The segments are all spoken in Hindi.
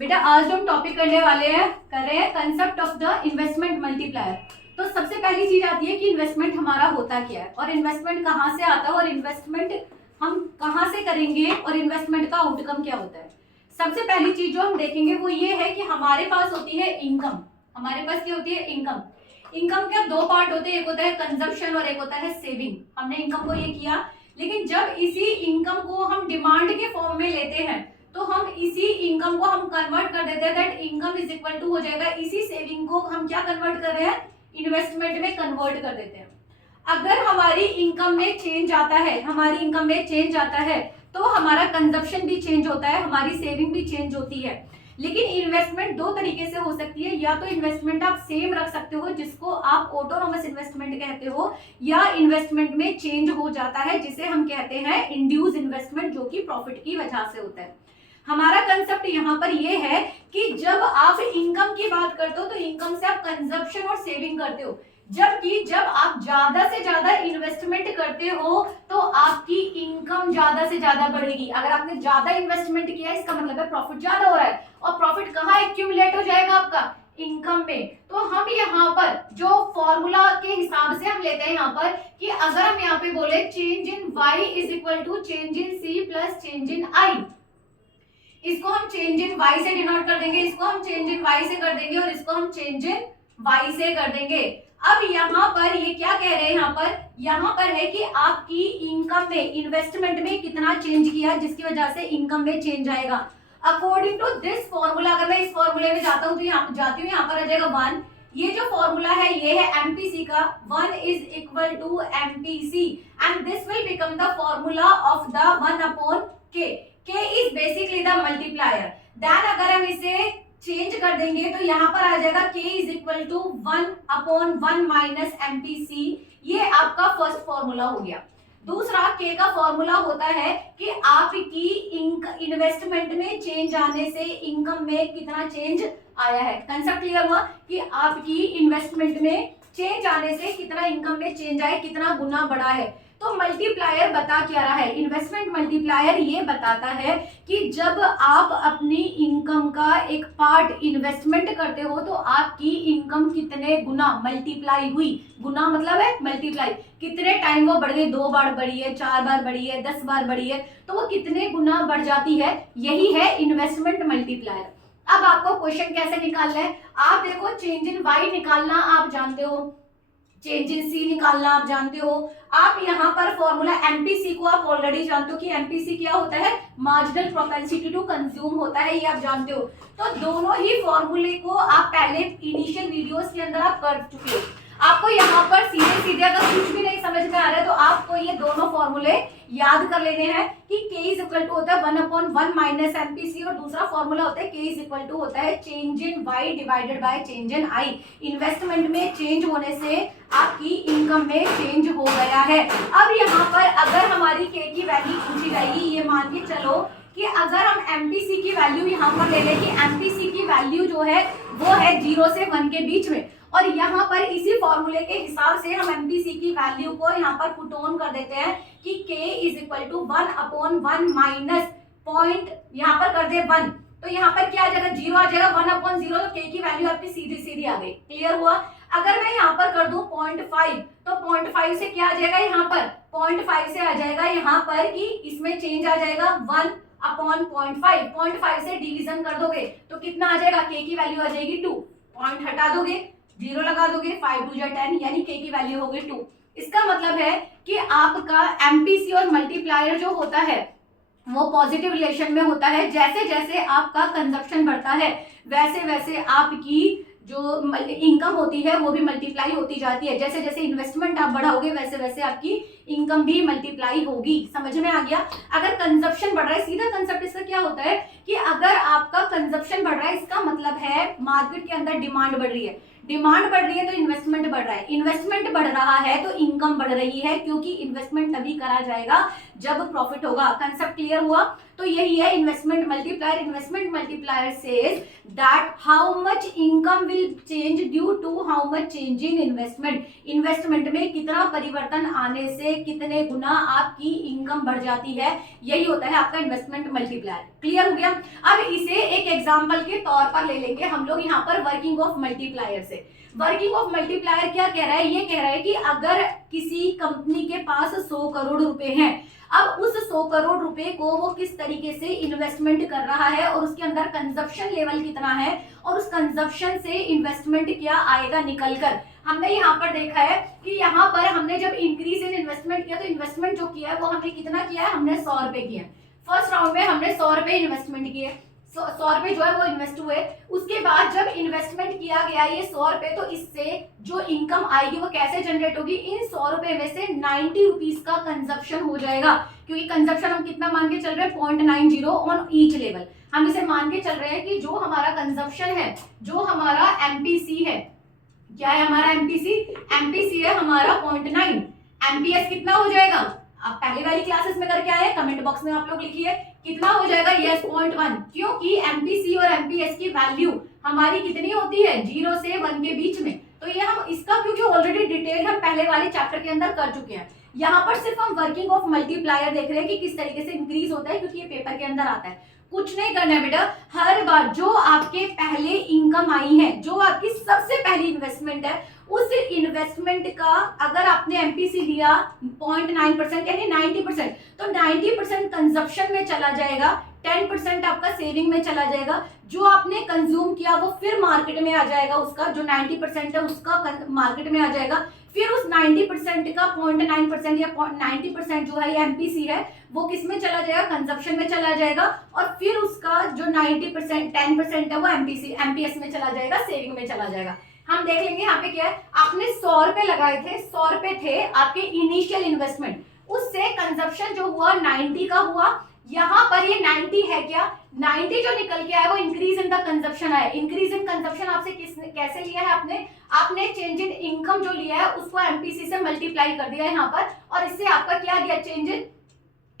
बेटा आज हम टॉपिक कर रहे हैं concept of the investment multiplier. तो सबसे पहली चीज आती है कि इन्वेस्टमेंट हमारा होता क्या है और इन्वेस्टमेंट कहाँ से आता है और इन्वेस्टमेंट हम कहाँ से करेंगे और इन्वेस्टमेंट का आउटकम क्या होता है। सबसे पहली चीज जो हम देखेंगे वो ये है कि हमारे पास होती है इनकम। हमारे पास क्या होती है? इनकम। इनकम के दो पार्ट होते हैं, एक होता है कंजप्शन और एक होता है सेविंग। हमने इनकम को ये किया, लेकिन जब इसी इनकम को हम डिमांड के फॉर्म में लेते हैं तो हम इसी इनकम को हम कन्वर्ट कर देते हैं। That income is equal to हो जाएगा, इसी सेविंग को हम क्या कन्वर्ट कर रहे हैं? इन्वेस्टमेंट में कन्वर्ट कर देते हैं। अगर हमारी इनकम में चेंज आता है, तो हमारा कंजप्शन भी चेंज होता है, हमारी सेविंग भी चेंज होती है। लेकिन इन्वेस्टमेंट दो तरीके से हो सकती है, या तो इन्वेस्टमेंट आप सेम रख सकते हो जिसको आप ऑटोनोमस इन्वेस्टमेंट कहते हो, या इन्वेस्टमेंट में चेंज हो जाता है जिसे हम कहते हैं इंड्यूस इन्वेस्टमेंट, जो कि प्रॉफिट की वजह से होता है। हमारा कंसेप्ट यहाँ पर ये है कि जब आप इनकम की बात करते हो तो इनकम से आप कंजप्शन और सेविंग करते हो, जबकि जब आप ज्यादा से ज्यादा इन्वेस्टमेंट करते हो तो आपकी इनकम ज्यादा से ज्यादा बढ़ेगी। अगर आपने ज्यादा इन्वेस्टमेंट किया इसका मतलब है प्रॉफिट ज्यादा हो रहा है, और प्रॉफिट कहाँ एक्यूमुलेट हो जाएगा? आपका इनकम में। तो हम यहाँ पर जो फॉर्मूला के हिसाब से हम लेते हैं यहाँ पर कि अगर हम यहाँ पे बोले change in y is equal to change in c plus change in i, इसको हम चेंज इन y से डिनोट कर देंगे, इसको हम चेंज इन y से कर देंगे और इसको हम चेंज इन y से कर देंगे। अब यहाँ पर ये क्या कह रहे हैं? यहाँ पर है कि आपकी इनकम में, इन्वेस्टमेंट में कितना चेंज किया जिसकी वजह से इनकम में चेंज आएगा। अकॉर्डिंग टू दिस फॉर्मूला, अगर मैं इस फॉर्मूले में जाता हूँ तो यहाँ पर आ जाएगा 1। ये जो फॉर्मूला है ये है एमपीसी का, 1 is equal to MPC and this will become the formula of the 1 upon K. K is basically the multiplier. Then अगर हम इसे चेंज कर देंगे तो यहाँ पर आ जाएगा K is equal to 1 upon 1 minus MPC। ये आपका फर्स्ट फॉर्मूला हो गया। दूसरा K का फॉर्मूला होता है कि आपकी इन्वेस्टमेंट में चेंज आने से इनकम में कितना चेंज आया है। कंसेप्ट क्लियर हुआ कि आपकी इन्वेस्टमेंट में चेंज आने से कितना इनकम में चेंज आया, कितना गुना बढ़ा है। तो मल्टीप्लायर बता क्या रहा है? इन्वेस्टमेंट मल्टीप्लायर ये बताता है कि जब आप अपनी इनकम का एक पार्ट इन्वेस्टमेंट करते हो तो आपकी इनकम कितने गुना मल्टीप्लाई हुई। गुना मतलब है मल्टीप्लाई, कितने टाइम वो बढ़ गई, 2 बार बढ़ी है, 4 बार बढ़ी है, 10 बार बढ़ी है, तो वो कितने गुना बढ़ जाती है। यही है इन्वेस्टमेंट मल्टीप्लायर। अब आपको क्वेश्चन कैसे निकालना है? आप देखो, चेंज इन वाई निकालना आप जानते हो, चेंज इन सी निकालना आप जानते हो। आप यहाँ पर फॉर्मूला एमपीसी को आप ऑलरेडी जानते हो कि एमपीसी क्या होता है? मार्जिनल प्रोपेंसिटी टू कंज्यूम होता है, ये आप जानते हो। तो दोनों ही फॉर्मूले को आप पहले इनिशियल वीडियोस के अंदर आप कर चुके हो। आपको यहाँ पर सीधे सीधे अगर कुछ भी नहीं समझ में आ रहा है तो आपको ये दोनों फॉर्मूले याद कर लेने हैं कि K इज इक्वल टू होता है 1 अपॉन 1 माइनस एमपीसी, और दूसरा फॉर्मूला होता है K इज इक्वल टू होता है change in Y divided by change in I। Investment में चेंज होने से आपकी इनकम में चेंज हो गया है। अब यहाँ पर अगर हमारी K की वैल्यू पूछी जाएगी, ये मान के चलो कि अगर हम एमपीसी की वैल्यू यहाँ पर ले लें कि एमपीसी की वैल्यू जो है वो है 0 से 1 के बीच में, और यहाँ पर इसी फॉर्मूले के हिसाब से हम एमपीसी की वैल्यू को यहाँ पर पुट ऑन कर देते हैं कि K is equal to 1 upon 1 minus point, यहाँ पर कर दे 1, तो यहाँ पर क्या आ जाएगा? 0 आ जाएगा। 1 अपॉन 0 तो K की वैल्यू आपकी सीधी सीधी आ गई। क्लियर हुआ? अगर मैं यहाँ पर कर दूं 0.5 तो 0.5 से क्या आ जाएगा? यहाँ पर 0.5 से आ जाएगा यहाँ पर कि इसमें चेंज आ जाएगा 1 अपॉन 0.5। 0.5 से डिवीजन कर दोगे तो कितना आ जाएगा? K की वैल्यू आ जाएगी 2। पॉइंट हटा दोगे, 0 लगा दोगे, 5 2 जा 10, यानी K की वैल्यू हो गई 2। इसका मतलब है कि आपका एमपीसी और मल्टीप्लायर जो होता है वो पॉजिटिव रिलेशन में होता है। जैसे जैसे आपका कंजप्शन बढ़ता है वैसे वैसे आपकी जो इनकम होती है वो भी मल्टीप्लाई होती जाती है। जैसे जैसे इन्वेस्टमेंट आप बढ़ाओगे वैसे वैसे आपकी इनकम भी मल्टीप्लाई होगी। समझ में आ गया? अगर कंजप्शन बढ़ रहा है, सीधा कंसेप्ट इसका क्या होता है कि अगर आपका कंजप्शन बढ़ रहा है इसका मतलब है मार्केट के अंदर डिमांड बढ़ रही है, डिमांड बढ़ रही है तो इन्वेस्टमेंट बढ़ रहा है, इन्वेस्टमेंट बढ़ रहा है तो इनकम बढ़ रही है, क्योंकि इन्वेस्टमेंट तभी करा जाएगा जब प्रॉफिट होगा। कंसेप्ट क्लियर हुआ? तो यही है investment multiplier. Investment multiplier says that how much income will change due to how much change in investment. Investment में कितना परिवर्तन आने से कितने गुना आपकी इनकम बढ़ जाती है, यही होता है आपका इन्वेस्टमेंट मल्टीप्लायर। क्लियर हो गया? अब इसे एक एग्जाम्पल के तौर पर ले लेंगे हम लोग यहाँ पर वर्किंग ऑफ मल्टीप्लायर से। वर्किंग ऑफ मल्टीप्लायर क्या कह रहा है, ये कह रहा है कि अगर किसी कंपनी के पास 100 करोड़ रुपए हैं, अब उस 100 करोड़ रुपए को वो किस तरीके से इन्वेस्टमेंट कर रहा है और उसके अंदर कंजप्शन लेवल कितना है और उस कंजप्शन से इन्वेस्टमेंट क्या आएगा निकल कर। हमने यहाँ पर देखा है कि यहाँ पर हमने जब इंक्रीज इन इन्वेस्टमेंट किया तो इन्वेस्टमेंट जो किया है वो हमने कितना किया है, हमने 100 रुपए किया। फर्स्ट राउंड में हमने 100 रुपए इन्वेस्टमेंट किए, 100 रुपए जो है वो इन्वेस्ट हुए। उसके बाद जब इन्वेस्टमेंट किया गया ये 100 रुपए, तो इससे जो इनकम आएगी वो कैसे जनरेट होगी, इन 100 रुपए में से 90 रुपीज का कंजप्शन हो जाएगा, क्योंकि कंजप्शन हम कितना मान के चल रहे हैं 0.90 ऑन ईच लेवल। हम इसे मान के चल रहे हैं कि जो हमारा कंजप्शन है, जो हमारा एमपीसी है, क्या है हमारा एमपीसी, एमपीसी है हमारा 0.9, एमपीएस कितना हो जाएगा, आप पहले वाली क्लासेस में करके आए, कमेंट बॉक्स में आप लोग लिखिए कितना हो जाएगा, यस 0.1, क्योंकि एमपीसी और एमपीएस की वैल्यू हमारी कितनी होती है 0 से 1 के बीच में। तो ये हम इसका क्योंकि ऑलरेडी डिटेल हम पहले वाले चैप्टर के अंदर कर चुके हैं, यहाँ पर सिर्फ हम वर्किंग ऑफ मल्टीप्लायर देख रहे हैं कि किस तरीके से इंक्रीज होता है, क्योंकि ये पेपर के अंदर आता है। कुछ नहीं करना है बेटा, हर बार जो आपके पहले इनकम आई है, जो आपकी सबसे पहली इन्वेस्टमेंट है, उस इन्वेस्टमेंट का अगर आपने एमपीसी लिया 0.9% यानी 90%, तो 90% कंजप्शन में चला जाएगा, 10% आपका सेविंग में चला जाएगा। जो आपने कंज्यूम किया वो फिर मार्केट में आ जाएगा, उसका जो 90% है उसका मार्केट में आ जाएगा। फिर उस 90% का 0.9% या 90% जो है एमपीसी है वो किस में चला जाएगा, कंजप्शन में चला जाएगा, और फिर उसका जो 90% 10% है वो एमपीएस में चला जाएगा, सेविंग में चला जाएगा। हम देख लेंगे यहाँ पे क्या है, आपने 100 रुपए लगाए थे, 100 रुपए थे आपके इनिशियल इन्वेस्टमेंट, उससे कंजप्शन जो हुआ 90 का हुआ। यहाँ पर ये 90 है क्या, 90 जो निकल के आया वो इंक्रीज इन द कंजप्शन है। इंक्रीज इन कंजप्शन आपसे किसने कैसे लिया है, आपने चेंज इन इनकम जो लिया है उसको एमपीसी से मल्टीप्लाई कर दिया यहाँ पर, और इससे आपका क्या दिया, change in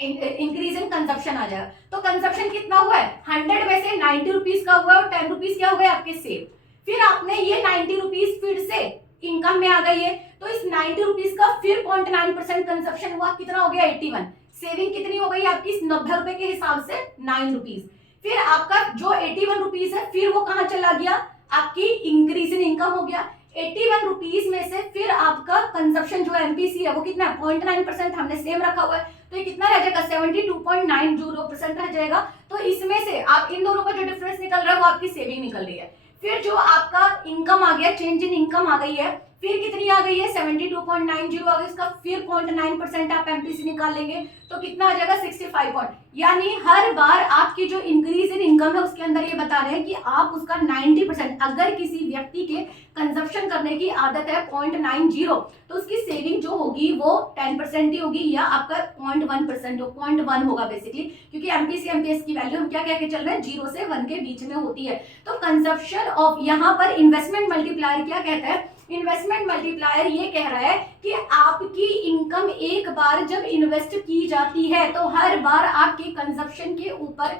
increase in consumption आ जाएगा। तो कंजप्शन कितना हुआ है, 100 में से 90 रुपीज का हुआ है और 10 रुपीज क्या हुए आपके सेव। फिर आपने ये 90 रुपीज फिर से इनकम में आ गई है, तो इस 90 रुपीज का फिर 0.9% कंजप्शन हुआ, कितना हो गया 81। सेविंग कितनी हो गई आपकी 90 रुपए के हिसाब से 9 रुपीज। फिर आपका जो 81 रुपीज है फिर वो कहाँ चला गया, आपकी इंक्रीज इन इनकम हो गया। 81 रुपीज में से फिर आपका कंजप्शन जो एमपीसी है वो कितना है 0.9% हमने सेम रखा हुआ है, तो ये कितना रह जाएगा 72.90% रह जाएगा। तो इसमें से आप इन दोनों का जो डिफरेंस निकल रहा है वो आपकी सेविंग निकल रही है। फिर जो आपका इनकम आ गया, चेंज इन इनकम आ गई है, फिर कितनी आ गई है 72.90 आ गई, इसका फिर 0.9% आप एमपीसी निकाल लेंगे तो कितना आ जाएगा 65 यानी हर बार आपकी जो इंक्रीज इन इनकम है उसके अंदर ये बता रहे हैं कि आप उसका 90%, अगर किसी व्यक्ति के कंजप्शन करने की आदत है 0.90 तो उसकी सेविंग जो होगी वो 10% ही होगी, या आपका 0.1% 0.1 होगा बेसिकली, क्योंकि एमपीसी एमपीएस की वैल्यू हम क्या कह के चल रहे हैं 0 से 1 के बीच में होती है। तो कंजप्शन ऑफ, यहाँ पर इन्वेस्टमेंट मल्टीप्लायर क्या कहता है, इन्वेस्टमेंट मल्टीप्लायर ये कह रहा है कि आपकी इनकम एक बार जब इन्वेस्ट की जाती है तो हर बार आपके कंजप्शन के ऊपर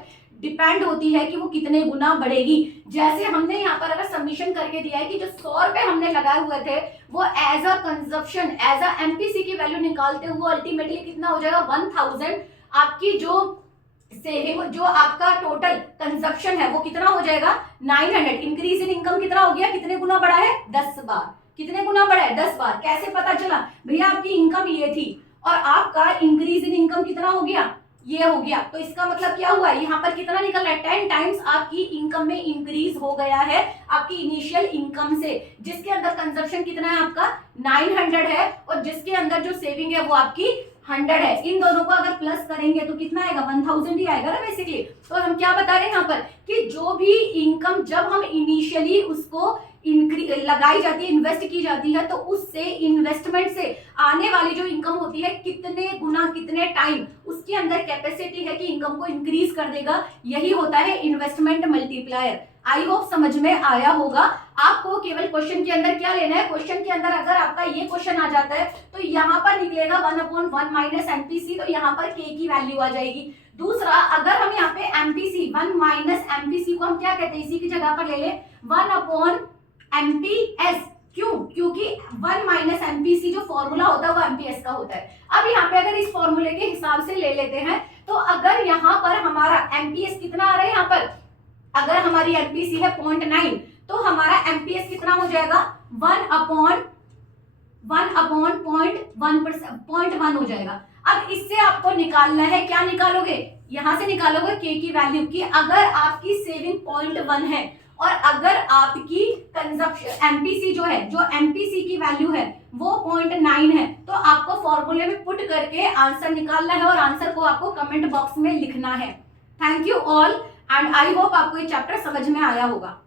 डिपेंड होती है कि वो कितने गुना बढ़ेगी। जैसे हमने यहाँ पर अगर सबमिशन करके दिया है कि जो 100 रुपए हमने लगाए हुए थे वो as a consumption, as a MPC की वैल्यू निकालते हुए अल्टीमेटली कितना हो जाएगा 1000, आपकी जो सेविंग, जो आपका टोटल कंजप्शन है वो कितना हो जाएगा 900। इंक्रीज इन इनकम कितना हो गया, कितने गुना बढ़ा है 10 बार। कितने गुना बढ़ा है 10 बार। कैसे पता चला भैया, आपकी इनकम ये थी और आपका इंक्रीज इन इनकम कितना हो गया, ये हो गया, तो इसका मतलब क्या हुआ, यहाँ पर कितना निकल रहा है 10 टाइम्स आपकी इनकम में इंक्रीज हो गया है आपकी इनिशियल इनकम से, जिसके अंदर कंजप्शन कितना है आपका 900 है और जिसके अंदर जो सेविंग है वो आपकी 100 है। इन दोनों को अगर प्लस करेंगे तो कितना आएगा 1000 ही आएगा ना बेसिकली। तो हम क्या बता रहे हैं यहाँ पर कि जो भी इनकम जब हम इनिशियली उसको लगाई जाती है, इन्वेस्ट की जाती है, तो उससे इन्वेस्टमेंट से आने वाली जो इनकम होती है कितने गुना कितने टाइम उसके अंदर कैपेसिटी है कि इनकम को इंक्रीज कर देगा, यही होता है इन्वेस्टमेंट मल्टीप्लायर। आई होप समझ में आया होगा। आपको केवल क्वेश्चन के अंदर क्या लेना है, क्वेश्चन के अंदर अगर आपका ये क्वेश्चन आ जाता है तो यहाँ पर निकलेगा 1/1 माइनस एमपीसी, तो यहाँ पर के की वैल्यू आ जाएगी। दूसरा, अगर हम यहाँ पे एमपीसी 1 माइनस एमपीसी को हम क्या कहते हैं, इसी की जगह पर ले ले 1/MPS, क्यों, क्योंकि 1 माइनस एमपीसी जो फॉर्मूला होता है वो एमपीएस का होता है। अब यहाँ पे अगर इस फॉर्मूले के हिसाब से ले लेते हैं तो अगर यहाँ पर हमारा एमपीएस कितना आ रहा है, यहाँ पर अगर हमारी एमपीसी है 0.9 तो हमारा एमपीएस कितना हो जाएगा 1/0.1 हो जाएगा। अब इससे आपको निकालना है, क्या निकालोगे, यहां से निकालोगे के की वैल्यू की। अगर आपकी सेविंग 0.1 है और अगर आपकी कंजप्शन एमपीसी जो है, जो एमपीसी की वैल्यू है वो 0.9 है, तो आपको फॉर्मूले में पुट करके आंसर निकालना है और आंसर को आपको कमेंट बॉक्स में लिखना है। Thank you all and I hope आपको ये चैप्टर समझ में आया होगा।